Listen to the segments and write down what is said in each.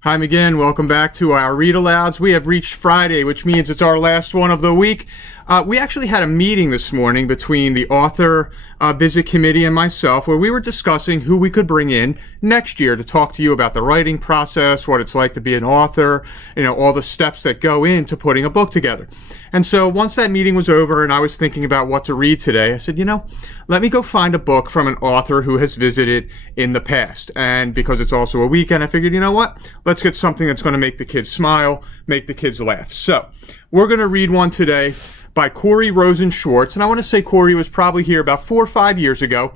Hi again, welcome back to our read alouds. We have reached Friday, which means it's our last one of the week. We actually had a meeting this morning between the author visit committee and myself where we were discussing who we could bring in next year to talk to you about the writing process, what it's like to be an author, all the steps that go into putting a book together. And so once that meeting was over and I was thinking about what to read today, I said, let me go find a book from an author who has visited in the past. And because it's also a weekend, I figured, let's get something that's going to make the kids smile, make the kids laugh. So we're going to read one today by Corey Rosen Schwartz. And I want to say Corey was probably here about 4 or 5 years ago.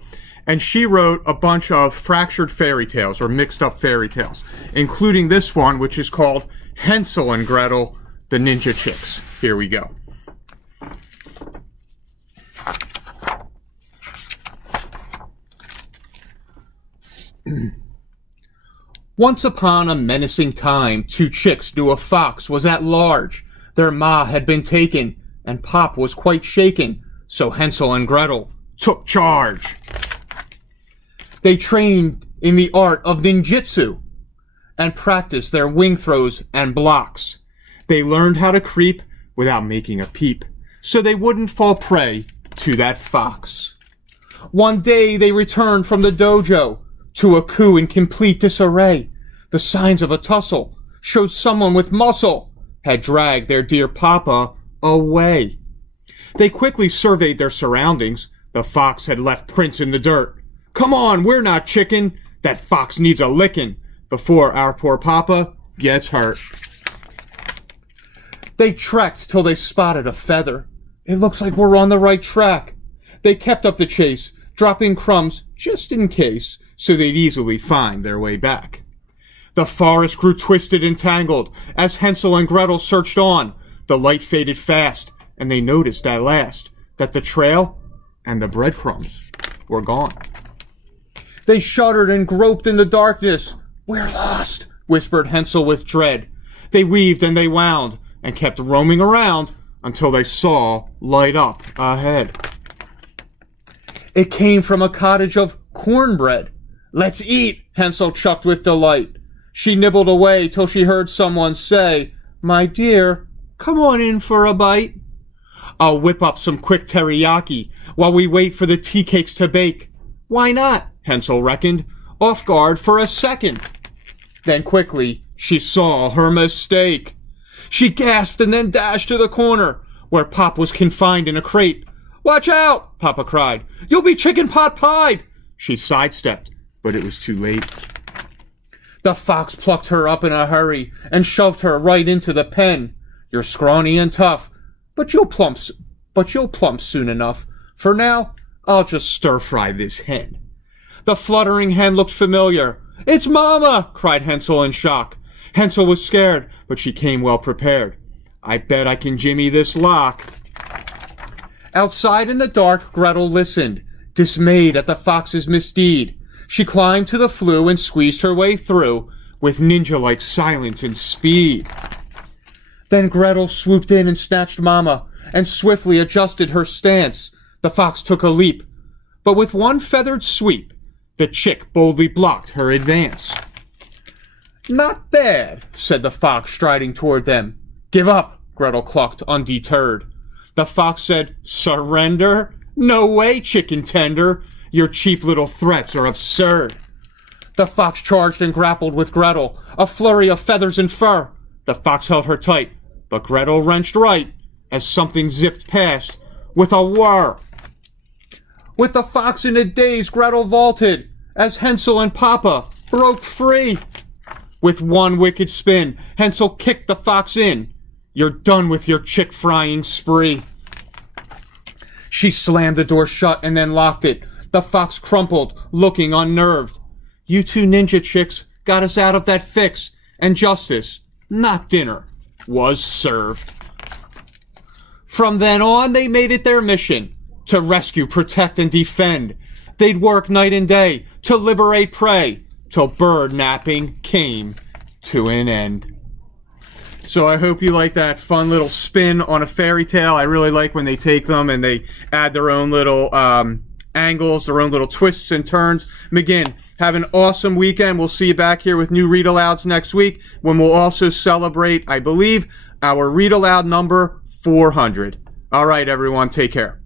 And she wrote a bunch of fractured fairy tales or mixed up fairy tales, including this one, which is called Hensel and Gretel, the Ninja Chicks. Here we go. Once upon a menacing time, 2 chicks knew a fox was at large. Their ma had been taken, and Pop was quite shaken, so Hensel and Gretel took charge. They trained in the art of ninjutsu and practiced their wing throws and blocks. They learned how to creep without making a peep, so they wouldn't fall prey to that fox. One day they returned from the dojo to a coup in complete disarray. The signs of a tussle showed someone with muscle had dragged their dear papa away. They quickly surveyed their surroundings. The fox had left prints in the dirt. Come on, we're not chicken. That fox needs a licking before our poor papa gets hurt. They trekked till they spotted a feather. It looks like we're on the right track. They kept up the chase, dropping crumbs just in case, so they'd easily find their way back. The forest grew twisted and tangled as Hensel and Gretel searched on. The light faded fast, and they noticed at last that the trail and the breadcrumbs were gone. They shuddered and groped in the darkness. We're lost, whispered Hensel with dread. They weaved and they wound and kept roaming around until they saw light up ahead. It came from a cottage of cornbread. Let's eat, Hensel chucked with delight. She nibbled away till she heard someone say, My dear, come on in for a bite. I'll whip up some quick teriyaki while we wait for the tea cakes to bake. Why not? Hensel reckoned, off guard for a second. Then quickly she saw her mistake. She gasped and then dashed to the corner where Pop was confined in a crate. Watch out, Papa cried. You'll be chicken pot pied. She sidestepped, but it was too late. The fox plucked her up in a hurry and shoved her right into the pen. You're scrawny and tough, but you'll plump soon enough. For now, I'll just stir-fry this hen. The fluttering hen looked familiar. It's Mama, cried Hensel in shock. Hensel was scared, but she came well prepared. I bet I can jimmy this lock. Outside in the dark, Gretel listened, dismayed at the fox's misdeed. She climbed to the flue and squeezed her way through with ninja-like silence and speed. Then Gretel swooped in and snatched Mama and swiftly adjusted her stance. The fox took a leap, but with one feathered sweep, the chick boldly blocked her advance. Not bad, said the fox, striding toward them. Give up, Gretel clucked, undeterred. The fox said, Surrender? No way, chicken tender. Your cheap little threats are absurd. The fox charged and grappled with Gretel, a flurry of feathers and fur. The fox held her tight, but Gretel wrenched right as something zipped past with a whir. With the fox in a daze, Gretel vaulted as Hensel and Papa broke free. With one wicked spin, Hensel kicked the fox in. You're done with your chick frying spree. She slammed the door shut and then locked it. The fox crumpled, looking unnerved. You 2 ninja chicks got us out of that fix, and justice, not dinner, was served. From then on, they made it their mission to rescue, protect, and defend. They'd work night and day to liberate prey till bird napping came to an end. So I hope you like that fun little spin on a fairy tale. I really like when they take them and they add their own little angles, their own little twists and turns. McGinn, have an awesome weekend. We'll see you back here with new Read Alouds next week, when we'll also celebrate, I believe, our Read Aloud number 400. All right, everyone, take care.